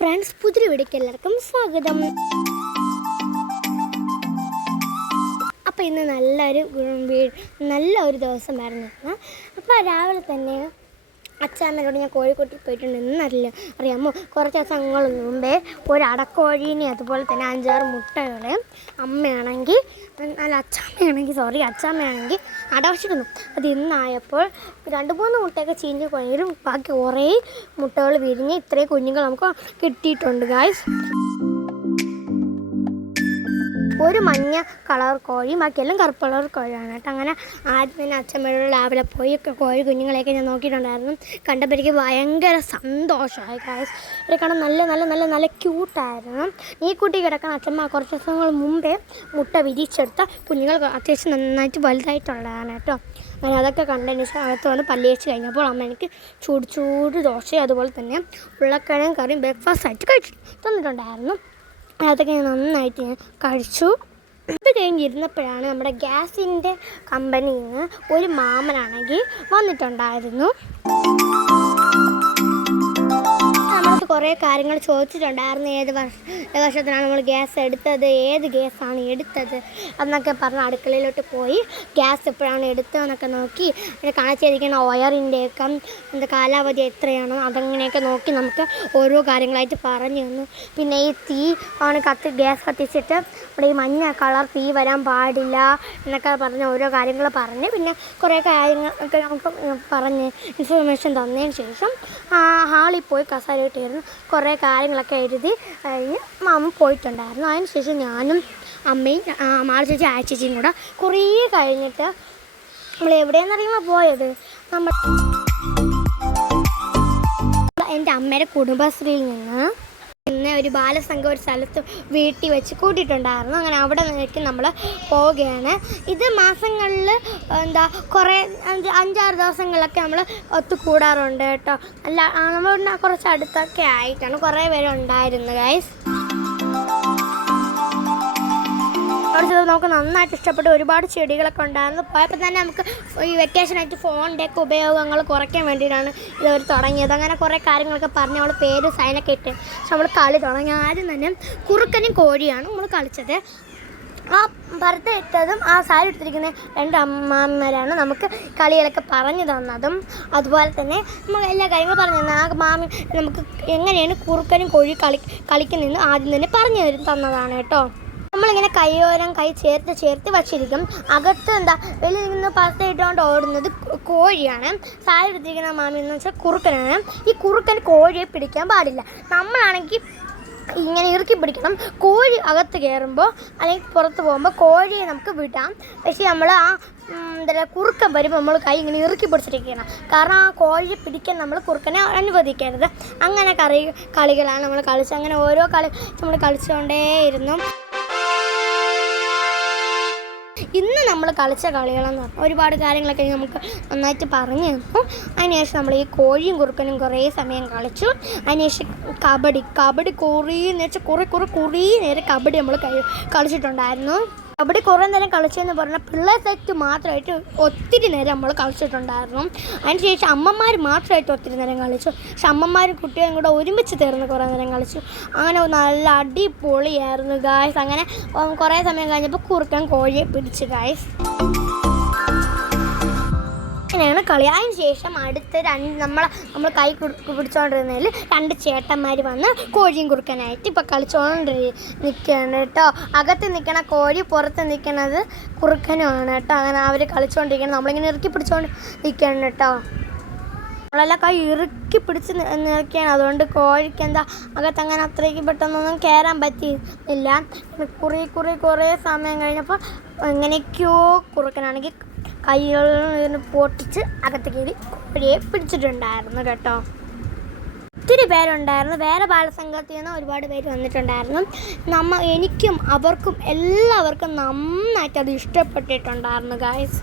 Friends, പുതിയ വീഡിയോയ്ക്ക് എല്ലാവർക്കും സ്വാഗതം. അപ്പോൾ ഇന്ന് നല്ലൊരു ദിവസമായിരുന്നു. അപ്പോൾ രാവിലെ തന്നെ അച്ചാമ്മയോട് ഞാൻ കോഴിക്കോട്ടിൽ പോയിട്ടുണ്ട്. അറിയാമോ, കുറച്ച് ദിവസങ്ങൾ മുമ്പേ ഒരു അടക്കോഴീനെ അതുപോലെ തന്നെ 5-6 മുട്ടകളെ അച്ചാമ്മയാണെങ്കിൽ അടവച്ചിരുന്നു. അത് ഇന്നായപ്പോൾ 2-3 മുട്ടയൊക്കെ ചീഞ്ഞ് കഴിഞ്ഞാലും ബാക്കി കുറേ മുട്ടകൾ വിരിഞ്ഞ് ഇത്രയും കുഞ്ഞുങ്ങൾ നമുക്ക് കിട്ടിയിട്ടുണ്ട് ഗായ്സ്. ഒരു മഞ്ഞ കളർ കോഴി, ബാക്കിയെല്ലാം കറുപ്പ് കളർ കോഴിയാണ് കേട്ടോ. അങ്ങനെ ആദ്യം തന്നെ അച്ഛമ്മയോട് രാവിലെ പോയി കോഴി കുഞ്ഞുങ്ങളെയൊക്കെ ഞാൻ നോക്കിയിട്ടുണ്ടായിരുന്നു. കണ്ടപ്പോഴേക്ക് ഭയങ്കര സന്തോഷമായി ഗായ്സ്. ഇവരെ കാണാൻ നല്ല ക്യൂട്ടായിരുന്നു. ഈ കുട്ടി കിടക്കാൻ അച്ഛമ്മ കുറച്ച് ദിവസങ്ങൾ മുമ്പേ മുട്ട വിരിച്ചെടുത്ത കുഞ്ഞുങ്ങൾ അത്യാവശ്യം നന്നായിട്ട് വലുതായിട്ടുള്ളതാണ് കേട്ടോ. അങ്ങനെ അതൊക്കെ കണ്ടതിന് ശേഷം അകത്ത് വന്ന് പല്ലിയേച്ച് കഴിഞ്ഞപ്പോൾ അമ്മ എനിക്ക് ചൂട് ദോശയും അതുപോലെ തന്നെ ഉരുളക്കിഴങ്ങ് കറിയും ബ്രേക്ക്ഫാസ്റ്റ് ആയിട്ട് തന്നിട്ടുണ്ടായിരുന്നു. അതൊക്കെ ഞാൻ നന്നായിട്ട് കഴിച്ചു. അത് കഴിഞ്ഞിരുന്നപ്പോഴാണ് നമ്മുടെ ഗ്യാസിൻ്റെ കമ്പനിയിൽ നിന്ന് ഒരു മാമനാണെങ്കിൽ വന്നിട്ടുണ്ടായിരുന്നു. നമ്മൾക്ക് കുറേ കാര്യങ്ങൾ ചോദിച്ചിട്ടുണ്ടായിരുന്നു. ഏത് വർഷത്തിനാണ് നമ്മൾ ഗ്യാസ് എടുത്തത്, ഏത് ഗ്യാസാണ് എടുത്തത് എന്നൊക്കെ പറഞ്ഞ് അടുക്കളയിലോട്ട് പോയി ഗ്യാസ് എപ്പോഴാണ് എടുത്തതെന്നൊക്കെ നോക്കി കാണിച്ചിരിക്കുന്ന ഒയറിൻ്റെയൊക്കെ കാലാവധി എത്രയാണോ അതങ്ങനെയൊക്കെ നോക്കി നമുക്ക് ഓരോ കാര്യങ്ങളായിട്ട് പറഞ്ഞു തന്നു. പിന്നെ ഈ തീ ആണ് ഗ്യാസ് കത്തിച്ചിട്ട് നമ്മുടെ ഈ മഞ്ഞ കളർ തീ വരാൻ പാടില്ല എന്നൊക്കെ പറഞ്ഞ് ഓരോ കാര്യങ്ങൾ പറഞ്ഞ് പിന്നെ കുറേ കാര്യങ്ങളൊക്കെ നമുക്ക് പറഞ്ഞ് ഇൻഫർമേഷൻ തന്നതിന് ശേഷം ഹാളിൽ പോയി കസാരയിട്ടായിരുന്നു കുറേ കാര്യങ്ങളൊക്കെ എഴുതി കഴിഞ്ഞ് മാമ പോയിട്ടുണ്ടായിരുന്നു. അതിന് ശേഷം ഞാനും അമ്മയും മാള ചേച്ചി ആഴ്ചയും കൂടെ കുറേ കഴിഞ്ഞിട്ട് നമ്മൾ എവിടെയെന്നറിയുമ്പോൾ പോയത് എൻ്റെ അമ്മയുടെ കുടുംബശ്രീയിൽ നിന്ന് ഒരു ബാലസംഘം ഒരു സ്ഥലത്ത് വീട്ടിൽ വെച്ച് കൂട്ടിയിട്ടുണ്ടായിരുന്നു. അങ്ങനെ അവിടെ നിന്നേക്ക് നമ്മൾ പോവുകയാണ്. ഇത് മാസങ്ങളിൽ കുറേ 5-6 ദിവസങ്ങളിലൊക്കെ നമ്മൾ ഒത്തുകൂടാറുണ്ട് കേട്ടോ. നമ്മൾ കുറച്ച് അടുത്തൊക്കെ ആയിട്ടാണ് കുറേ പേരുണ്ടായിരുന്നു ഗൈസ്. അവിടെ നമുക്ക് നന്നായിട്ട് ഇഷ്ടപ്പെട്ട ഒരുപാട് ചെടികളൊക്കെ ഉണ്ടായിരുന്നു. പോയപ്പോൾ തന്നെ നമുക്ക് ഈ വെക്കേഷനായിട്ട് ഫോണിൻ്റെയൊക്കെ ഉപയോഗങ്ങൾ കുറയ്ക്കാൻ വേണ്ടിയിട്ടാണ് ഇതവർ തുടങ്ങിയത്. അങ്ങനെ കുറേ കാര്യങ്ങളൊക്കെ പറഞ്ഞ് നമ്മൾ പേര് സൈനൊക്കെ ഇട്ട് നമ്മൾ കളി തുടങ്ങി. ആദ്യം തന്നെ കുറുക്കനും കോഴിയാണ് നമ്മൾ കളിച്ചത്. ആ ഭരത ഇട്ടതും ആ സാരി എടുത്തിരിക്കുന്ന 2 അമ്മാമ്മമാരാണ് നമുക്ക് കളികളൊക്കെ പറഞ്ഞു തന്നതും അതുപോലെ തന്നെ നമ്മൾ എല്ലാ കാര്യങ്ങളും പറഞ്ഞു തന്നെ. ആ മാമി നമുക്ക് എങ്ങനെയാണ് കുറുക്കനും കോഴി കളിക്കുന്നതെന്ന് ആദ്യം തന്നെ പറഞ്ഞു തന്നതാണ് കേട്ടോ. നമ്മളിങ്ങനെ കൈ ചേർത്ത് വച്ചിരിക്കും. അകത്ത് വെളിയിൽ നിന്ന് പത്ത് ഇട്ടുകൊണ്ട് ഓടുന്നത് കോഴിയാണ്. സാരി എടുത്തിരിക്കുന്ന മാമി എന്ന് വെച്ചാൽ കുറുക്കനാണ്. ഈ കുറുക്കന് കോഴിയെ പിടിക്കാൻ പാടില്ല. നമ്മളാണെങ്കിൽ ഇങ്ങനെ ഇറുക്കി പിടിക്കണം. കോഴി അകത്ത് കയറുമ്പോൾ അല്ലെങ്കിൽ പുറത്ത് പോകുമ്പോൾ കോഴിയെ നമുക്ക് വിടാം. പക്ഷേ നമ്മൾ കുറുക്കൻ വരുമ്പോൾ നമ്മൾ കൈ ഇങ്ങനെ ഇറുക്കി പിടിച്ചിരിക്കണം. കാരണം ആ കോഴിയെ പിടിക്കാൻ നമ്മൾ കുറുക്കനെ അനുവദിക്കരുത്. അങ്ങനെ കളികളാണ് നമ്മൾ കളിച്ചത്. അങ്ങനെ ഓരോ കളി നമ്മൾ കളിച്ചുകൊണ്ടേയിരുന്നു. ഇന്ന് നമ്മൾ കളിച്ച കളികളെന്ന് പറഞ്ഞാൽ ഒരുപാട് കാര്യങ്ങളൊക്കെ നമുക്ക് നന്നായിട്ട് പറഞ്ഞു തന്നു. അതിനുശേഷം നമ്മൾ ഈ കോഴിയും കുറുക്കനും കുറേ സമയം കളിച്ചു. അതിനുശേഷം കബഡി കുറേ നേരം കബഡി നമ്മൾ കളിച്ചിട്ടുണ്ടായിരുന്നു. കബഡി കുറേ നേരം കളിച്ചതെന്ന് പറഞ്ഞാൽ പിള്ളേർ സെറ്റ് മാത്രമായിട്ട് ഒത്തിരി നേരം നമ്മൾ കളിച്ചിട്ടുണ്ടായിരുന്നു. അതിനുശേഷം അമ്മമാർ മാത്രമായിട്ട് ഒത്തിരി നേരം കളിച്ചു. പക്ഷെ അമ്മമാരും കുട്ടികളും കൂടെ ഒരുമിച്ച് ചേർന്ന് കുറേ നേരം കളിച്ചു. അങ്ങനെ നല്ല അടിപൊളിയായിരുന്നു ഗായ്സ്. അങ്ങനെ കുറേ സമയം കഴിഞ്ഞപ്പോൾ കുറുക്കൻ കോഴിയെ പിടിച്ചു ഗായ്സ്. അങ്ങനെയാണ് കളി. അതിന് ശേഷം അടുത്ത് നമ്മൾ കൈ പിടിച്ചുകൊണ്ടിരുന്നതിൽ 2 ചേട്ടന്മാർ വന്ന് കോഴിയും കുറുക്കനായിട്ട് ഇപ്പോൾ നിൽക്കുകയാണ് കേട്ടോ. അകത്ത് നിൽക്കണ കോഴി, പുറത്ത് നിൽക്കണത് കുറുക്കനുമാണ് കേട്ടോ. അങ്ങനെ അവർ കളിച്ചുകൊണ്ടിരിക്കണം. നമ്മളിങ്ങനെ ഇറുക്കി പിടിച്ചുകൊണ്ട് നിൽക്കുകയാണ് കേട്ടോ. നമ്മളെല്ലാം കൈ ഇറുക്കി പിടിച്ച് നിൽക്കുകയാണ്. അതുകൊണ്ട് കോഴിക്ക് അകത്ത് അങ്ങനെ അത്രയ്ക്ക് പെട്ടെന്നൊന്നും കയറാൻ പറ്റിയില്ല. കുറേ സമയം കഴിഞ്ഞപ്പോൾ എങ്ങനെയൊക്കെയോ കുറുക്കനാണെങ്കിൽ കൈകളിൽ പൊട്ടിച്ച് അകത്ത് കയറി കോഴിയെ പിടിച്ചിട്ടുണ്ടായിരുന്നു കേട്ടോ. ഒത്തിരി പേരുണ്ടായിരുന്നു. വേറെ ബാലസംഘത്തിൽ നിന്ന് ഒരുപാട് പേര് വന്നിട്ടുണ്ടായിരുന്നു. എനിക്കും അവർക്കും എല്ലാവർക്കും നന്നായിട്ട് അത് ഇഷ്ടപ്പെട്ടിട്ടുണ്ടായിരുന്നു ഗായ്സ്.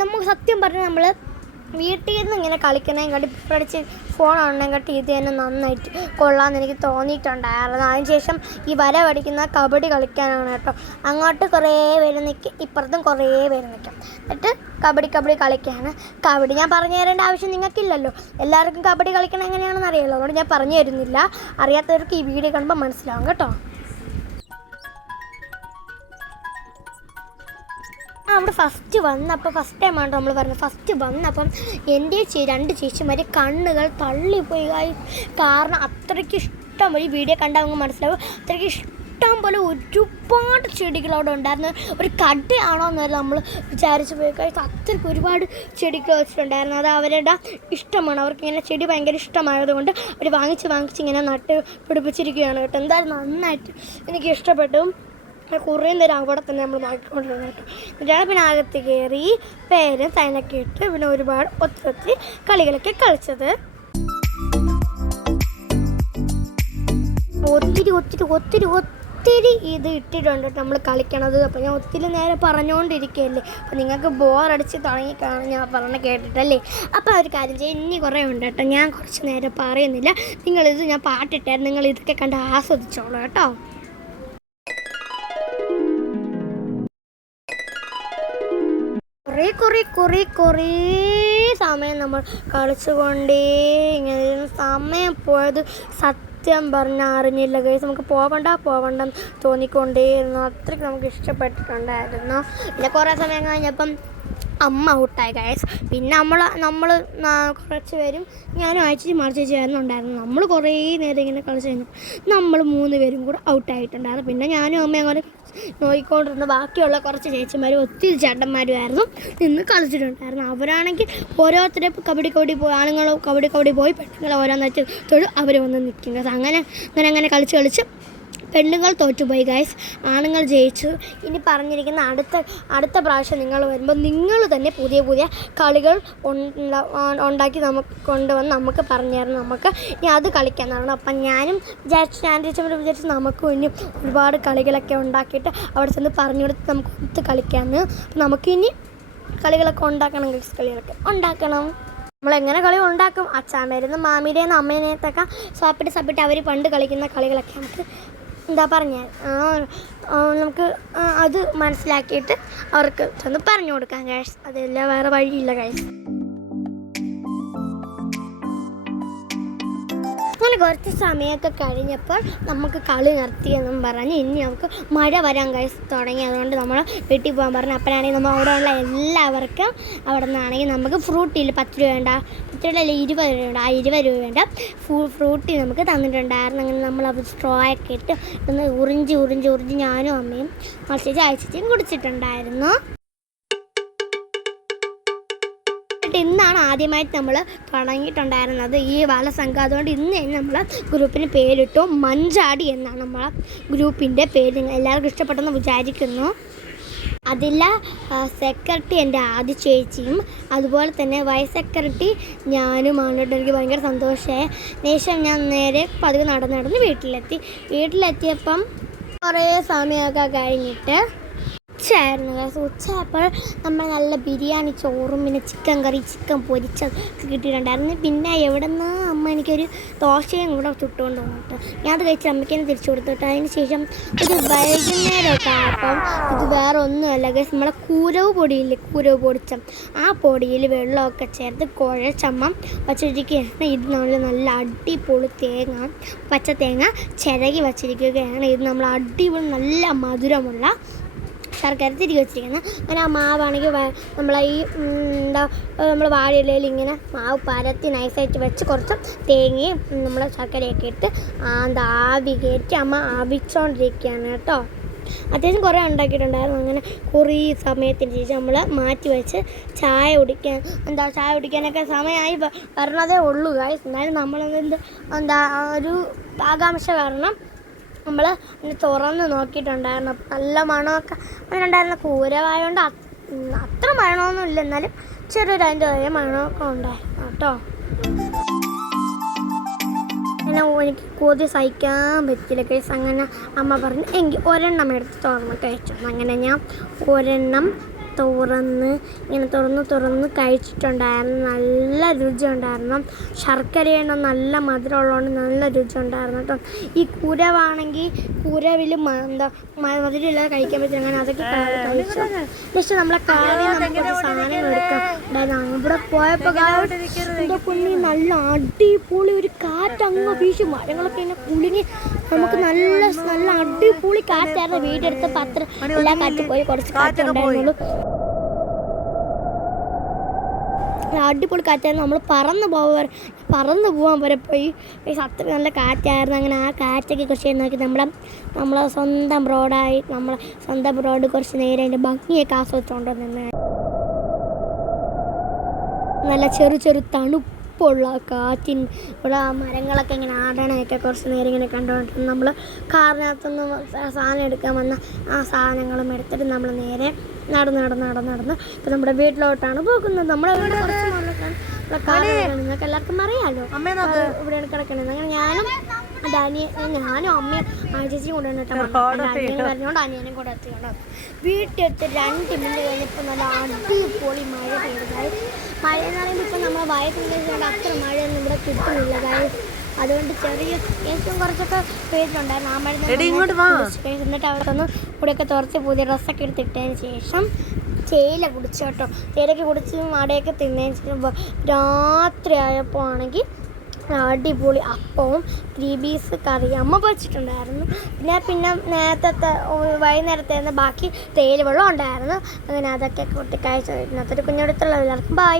നമുക്ക് സത്യം പറഞ്ഞാൽ നമ്മൾ വീട്ടിൽ നിന്ന് ഇങ്ങനെ കളിക്കണേക്കാട്ടി പഠിച്ച് ഫോൺ ആണെങ്കാട്ടി ഇത് തന്നെ നന്നായിട്ട് കൊള്ളാമെന്ന് എനിക്ക് തോന്നിയിട്ടുണ്ടായിരുന്നു. അതിനുശേഷം ഈ വര പഠിക്കുന്ന കബഡി കളിക്കാനാണ് കേട്ടോ. അങ്ങോട്ട് കുറേ പേര് നിൽക്കും, ഇപ്പുറത്തും കുറേ പേര് നിൽക്കും. എന്നിട്ട് കബഡി കളിക്കാണ്. കബഡി ഞാൻ പറഞ്ഞു തരേണ്ട ആവശ്യം നിങ്ങൾക്കില്ലല്ലോ, എല്ലാവർക്കും കബഡി കളിക്കണം എങ്ങനെയാണെന്ന് അറിയാമല്ലോ. അതുകൊണ്ട് ഞാൻ പറഞ്ഞു തരുന്നില്ല, അറിയാത്തവർക്ക് ഈ വീഡിയോ കാണുമ്പോൾ മനസ്സിലാവും കേട്ടോ. അവിടെ ഫസ്റ്റ് ടൈമാണ് നമ്മൾ പറഞ്ഞത്. ഫസ്റ്റ് വന്നപ്പം എൻ്റെ രണ്ട് ചേച്ചിമാർ കണ്ണുകൾ തള്ളിപ്പോയി. കാരണം അത്രയ്ക്ക് ഇഷ്ടം പോലെ വീഡിയോ കണ്ടാൽ നമുക്ക് മനസ്സിലാവും. അത്രയ്ക്ക് ഇഷ്ടം പോലെ ഒരുപാട് ചെടികൾ അവിടെ ഉണ്ടായിരുന്നു. ഒരു കടയാണോ എന്നല്ല നമ്മൾ വിചാരിച്ച് പോയി കഴിഞ്ഞാൽ അത്രയ്ക്ക് ഒരുപാട് ചെടികൾ വെച്ചിട്ടുണ്ടായിരുന്നു. അത് അവരുടെ ഇഷ്ടമാണ്. അവർക്കിങ്ങനെ ചെടി ഭയങ്കര ഇഷ്ടമായതുകൊണ്ട് അവർ വാങ്ങിച്ച് ഇങ്ങനെ നട്ട് പിടിപ്പിച്ചിരിക്കുകയാണ് കേട്ടോ. എന്തായാലും നന്നായിട്ട് എനിക്ക് ഇഷ്ടപ്പെട്ടു. കുറേ നേരം അവിടെ തന്നെ നമ്മൾ നോക്കിക്കൊണ്ടിരുന്നു കേട്ടോ. എന്നിട്ടാണ് പിന്നെ അകത്ത് കയറി പേരും സൈനൊക്കെ ഇട്ട് പിന്നെ ഒരുപാട് ഒത്തിരി കളികളൊക്കെ കളിച്ചത്. ഒത്തിരി ഇത് ഇട്ടിട്ടുണ്ട് നമ്മൾ കളിക്കണത്. അപ്പോൾ ഞാൻ ഒത്തിരി നേരം പറഞ്ഞുകൊണ്ടിരിക്കുകയല്ലേ, അപ്പോൾ നിങ്ങൾക്ക് ബോറടിച്ച് തുടങ്ങിക്കാണ് ഞാൻ പറഞ്ഞ് കേട്ടിട്ടല്ലേ. അപ്പോൾ ഒരു കാര്യം ചെയ്യും, ഇനി കുറേ ഉണ്ട് കേട്ടോ. ഞാൻ കുറച്ച് നേരം പറയുന്നില്ല, നിങ്ങളിത് ഞാൻ പാട്ടിട്ടായിരുന്നു, നിങ്ങൾ ഇതൊക്കെ കണ്ട് ആസ്വദിച്ചോളൂ കേട്ടോ. കുറേ സമയം നമ്മൾ കളിച്ചുകൊണ്ടേ ഇങ്ങനെ സമയം പോയത് സത്യം പറഞ്ഞാൽ അറിഞ്ഞില്ല ഗൈസ്. നമുക്ക് പോവണ്ട തോന്നിക്കൊണ്ടേയിരുന്നു. അത്രയ്ക്ക് നമുക്ക് ഇഷ്ടപ്പെട്ടിട്ടുണ്ടായിരുന്നു. പിന്നെ കുറേ സമയം കഴിഞ്ഞപ്പം അമ്മ ഔട്ടായി ഗൈസ്. പിന്നെ നമ്മൾ കുറച്ച് പേരും ഞാനും അയച്ചു മറിച്ചേച്ചി ആയിരുന്നുണ്ടായിരുന്നു. നമ്മൾ കുറേ നേരം ഇങ്ങനെ കളിച്ച് കഴിഞ്ഞു നമ്മൾ 3 പേരും കൂടെ ഔട്ടായിട്ടുണ്ടായിരുന്നു. പിന്നെ ഞാനും അമ്മയും അങ്ങനെ നോക്കിക്കൊണ്ടിരുന്നു. ബാക്കിയുള്ള കുറച്ച് ചേച്ചിമാരും ഒത്തിരി ചേട്ടന്മാരുമായിരുന്നു നിന്ന് കളിച്ചിട്ടുണ്ടായിരുന്നു. അവരാണെങ്കിൽ ഓരോരുത്തരെ കബഡി പോയി, ആണുങ്ങൾ കബഡി പോയി, പെണ്ണുങ്ങൾ ഓരോന്ന് വെച്ച് തൊഴു അവർ വന്ന് നിൽക്കും. അങ്ങനെ കളിച്ച് പെണ്ണുങ്ങൾ തോറ്റുപോയി ഗൈസ്, ആണുങ്ങൾ ജയിച്ചു. ഇനി പറഞ്ഞിരിക്കുന്ന അടുത്ത പ്രാവശ്യം നിങ്ങൾ വരുമ്പോൾ നിങ്ങൾ തന്നെ പുതിയ കളികൾ ഉണ്ടാക്കി നമുക്ക് കൊണ്ടുവന്ന് നമുക്ക് പറഞ്ഞു തരണം. നമുക്ക് ഇനി അത് കളിക്കാമെന്നാണ്. അപ്പം ഞാനും വിചാരിച്ചു നമുക്കും ഇനി ഒരുപാട് കളികളൊക്കെ ഉണ്ടാക്കിയിട്ട് അവിടെ ചെന്ന് പറഞ്ഞു കൊടുത്ത് നമുക്ക് ഒത്ത് കളിക്കാമെന്ന്. നമുക്കിനി കളികളൊക്കെ ഉണ്ടാക്കണം, ഗൈസ് കളികളൊക്കെ ഉണ്ടാക്കണം. നമ്മളെങ്ങനെ കളി ഉണ്ടാക്കും? അച്ഛാമ്മേരുന്ന് മാമീരേന്ന് അമ്മേനേത്തൊക്കെ സാപ്പിട്ട് അവർ പണ്ട് കളിക്കുന്ന കളികളൊക്കെ നമുക്ക് എന്താ പറഞ്ഞാൽ നമുക്ക് അത് മനസ്സിലാക്കിയിട്ട് അവർക്ക് ചെന്ന് പറഞ്ഞു കൊടുക്കാം ഗൈസ്. അതെല്ലാം വേറെ വഴിയില്ല ഗൈസ്. അങ്ങനെ കുറച്ച് സമയമൊക്കെ കഴിഞ്ഞപ്പോൾ നമുക്ക് കളി നിർത്തിയെന്നും പറഞ്ഞ് ഇനി നമുക്ക് മഴ വരാൻ തുടങ്ങി. അതുകൊണ്ട് നമ്മൾ വീട്ടിൽ പോകാൻ പറഞ്ഞു. അപ്പോഴാണെങ്കിൽ നമ്മൾ അവിടെ ഉള്ള എല്ലാവർക്കും അവിടെ നിന്നാണെങ്കിൽ നമുക്ക് ഫ്രൂട്ടിയിൽ 10 രൂപ വേണ്ട, 10 രൂപ 20 രൂപ ആ 20 രൂപ വേണ്ട ഫ്രൂട്ടി നമുക്ക് തന്നിട്ടുണ്ടായിരുന്നു. അങ്ങനെ നമ്മൾ അത് സ്ട്രോ ഒക്കെ ഇട്ട് ഒന്ന് ഉറിഞ്ച് ഞാനും അമ്മയും അയച്ചിട്ടും കുടിച്ചിട്ടുണ്ടായിരുന്നു. ഇന്നാണ് ആദ്യമായിട്ട് നമ്മൾ തുടങ്ങിയിട്ടുണ്ടായിരുന്നത് ഈ ബാലസംഘം. അതുകൊണ്ട് ഇന്ന് തന്നെ നമ്മൾ ഗ്രൂപ്പിന് പേരിട്ടു മഞ്ചാടി എന്നാണ് നമ്മളെ ഗ്രൂപ്പിൻ്റെ പേര്. എല്ലാവർക്കും ഇഷ്ടപ്പെട്ടെന്ന് വിചാരിക്കുന്നു. അതിൽ സെക്രട്ടറി എൻ്റെ ആദ്യ ചേച്ചിയും അതുപോലെ തന്നെ വൈസ് സെക്രട്ടറി ഞാനുമാണ് കേട്ടോ. എനിക്ക് ഭയങ്കര സന്തോഷമായി. ശേഷം ഞാൻ നേരെ പതിവ് നടന്ന് വീട്ടിലെത്തിയപ്പം കുറേ സമയമൊക്കെ കഴിഞ്ഞിട്ട് ഉച്ചയായപ്പോൾ നമ്മൾ നല്ല ബിരിയാണി ചോറും പിന്നെ ചിക്കൻ കറി, ചിക്കൻ പൊരിച്ചത് കിട്ടിയിട്ടുണ്ടായിരുന്നു. പിന്നെ എവിടെ നിന്ന് അമ്മ എനിക്കൊരു ദോശയും കൂടെ ചുട്ടുകൊണ്ട് വന്നിട്ട് ഞാൻ അത് കഴിച്ച് അമ്മയ്ക്ക് തിരിച്ചു കൊടുത്തിട്ട് അതിന് ശേഷം ഒരു വൈകുന്നേരമൊക്കെ ആയപ്പം ഇത് വേറെ ഒന്നുമല്ല ഗൈസ്, നമ്മളെ കൂരവ് പൊടിച്ച ആ പൊടിയിൽ വെള്ളമൊക്കെ ചേർത്ത് കുഴച്ചമ്മ വച്ചിരിക്കുകയാണ്. ഇത് നമ്മൾ നല്ല അടിപൊളി പച്ച തേങ്ങ ചിരകി വച്ചിരിക്കുകയാണ്. ഇത് നമ്മൾ അടിപൊളി നല്ല മധുരമുള്ള ശർക്കര തിരികെ വെച്ചിരിക്കുന്നത്. അങ്ങനെ ആ മാവാണെങ്കിൽ നമ്മളെ ഈ നമ്മൾ വാഴയിലയിൽ ഇങ്ങനെ മാവ് പരത്തി നൈസായിട്ട് വെച്ച് കുറച്ച് തേങ്ങയും നമ്മൾ ശർക്കരയൊക്കെ ഇട്ട് ആവി കയറ്റി അമ്മ ആവിച്ചുകൊണ്ടിരിക്കുകയാണ് കേട്ടോ. അത്യാവശ്യം കുറേ ഉണ്ടാക്കിയിട്ടുണ്ടായിരുന്നു. അങ്ങനെ കുറേ സമയത്തിന് ശേഷം നമ്മൾ മാറ്റി വെച്ച് ചായ കുടിക്കാനൊക്കെ സമയമായി വരണതേ ഉള്ളൂ ഗൈസ്. എന്നാലും നമ്മളെന്ത് ഒരു ആകാംക്ഷ കാരണം നമ്മൾ തുറന്ന് നോക്കിയിട്ടുണ്ടായിരുന്നു. നല്ല മണമൊക്കെ അതിനുണ്ടായിരുന്ന കൂരവായതുകൊണ്ട് അത്ര മണമൊന്നും ഇല്ല, എന്നാലും ചെറിയൊരു അതിൻ്റെ മണമൊക്കെ ഉണ്ടായിരുന്നു കേട്ടോ. അങ്ങനെ എനിക്ക് കൊതി സഹിക്കാൻ പറ്റില്ല കേസ്. അങ്ങനെ അമ്മ പറഞ്ഞു എങ്കിൽ ഒരെണ്ണം എടുത്ത് തുറന്ന് കഴിച്ചു. അങ്ങനെ ഞാൻ ഒരെണ്ണം ഇങ്ങനെ തുറന്ന് കഴിച്ചിട്ടുണ്ടായിരുന്നു. നല്ല രുചി ഉണ്ടായിരുന്നു. ശർക്കരയാണ് നല്ല മധുരമുള്ളതുകൊണ്ട് നല്ല രുചി ഉണ്ടായിരുന്നു കേട്ടോ. ഈ കുരവാണെങ്കിൽ കുരവിൽ മധുരമില്ലാതെ കഴിക്കാൻ പറ്റും. അങ്ങനെ അതൊക്കെ കഴിച്ചു. പക്ഷെ നമ്മളെ കാര്യം നമുക്ക് സാധനങ്ങൾ എടുക്കാം ഉണ്ടായിരുന്നു. അവിടെ പോയപ്പോൾ എൻ്റെ കുഞ്ഞി നല്ല അടിപൊളി ഒരു കാറ്റ് അങ്ങ് വീശി മരങ്ങളൊക്കെ ഇങ്ങനെ കുലുങ്ങി നമുക്ക് നല്ല അടിപൊളി കാറ്റായിരുന്നു. വീടെടുത്തപ്പോൾ അത്ര എല്ലാ കാറ്റ് പോയി കുറച്ച് കാറ്റുണ്ടായിരുന്നുള്ളൂ. അടിപൊളി കാറ്റായിരുന്നു. നമ്മൾ പറന്ന് പോകാൻ വരെ പോയി. അത്ര നല്ല കാറ്റായിരുന്നു. അങ്ങനെ ആ കാറ്റൊക്കെ കുറച്ച് നോക്കി നമ്മളെ സ്വന്തം റോഡ് കുറച്ച് നേരം അതിൻ്റെ ഭംഗിയൊക്കെ ആസ്വദിച്ചുകൊണ്ട് നിന്ന് നല്ല ചെറു തണുപ്പുള്ള കാറ്റിനുള്ള മരങ്ങളൊക്കെ ഇങ്ങനെ ആടണയൊക്കെ കുറച്ച് നേരം ഇങ്ങനെ കണ്ടുകൊണ്ടിരുന്നു. നമ്മൾ കാറിനകത്തുനിന്ന് സാധനം എടുക്കാൻ വന്ന ആ സാധനങ്ങളും എടുത്തിട്ട് നമ്മൾ നേരെ നടന്ന് ഇപ്പം നമ്മുടെ വീട്ടിലോട്ടാണ് പോകുന്നത്. നമ്മുടെ വീട് കുറച്ച് നിങ്ങൾക്ക് എല്ലാവർക്കും അറിയാമല്ലോ. ഇവിടെയാണ് കിടക്കണത്. അങ്ങനെ ഞാനും അമ്മയും ചേച്ചിയും കൂടെ പറഞ്ഞുകൊണ്ട് അനിയനും കൂടെ എത്തിയോണ്ട് വീട്ടിലെത്തി 2 മിനിറ്റ് കഴിഞ്ഞപ്പോൾ നല്ല അടിപൊളി മഴ പെയ്തതായി. മഴ എന്ന് പറയുമ്പോൾ ഇപ്പം നമ്മൾ വയറ്റിൽ അത്ര മഴയൊന്നും ഇവിടെ കിട്ടുന്നില്ല കാര്യം. അതുകൊണ്ട് ഏറ്റവും കുറച്ചൊക്കെ പെയ്തിട്ടുണ്ടായിരുന്നു. ആ മഴ എന്നിട്ട് അവിടെ നിന്ന് ഇവിടെയൊക്കെ തുറച്ച് പുതിയ ഡ്രസ്സൊക്കെ എടുത്തിട്ടതിന് ശേഷം തേയില കുടിച്ചു കേട്ടോ. തേയിലൊക്കെ കുടിച്ച് മടയൊക്കെ തിന്നതിന് ശേഷം രാത്രി ആയപ്പോൾ ആണെങ്കിൽ അടിപൊളി അപ്പവും ഗ്രീൻ പീസ് കറി അമ്മ വെച്ചിട്ടുണ്ടായിരുന്നു. പിന്നെ നേരത്തെ വൈകുന്നേരത്തെ ബാക്കി തേയില വെള്ളം ഉണ്ടായിരുന്നു. അങ്ങനെ അതൊക്കെ കൂട്ടി കഴിച്ചു. ഇന്നത്തെ കുഞ്ഞെടുത്തുള്ള എല്ലാവർക്കും ബൈ.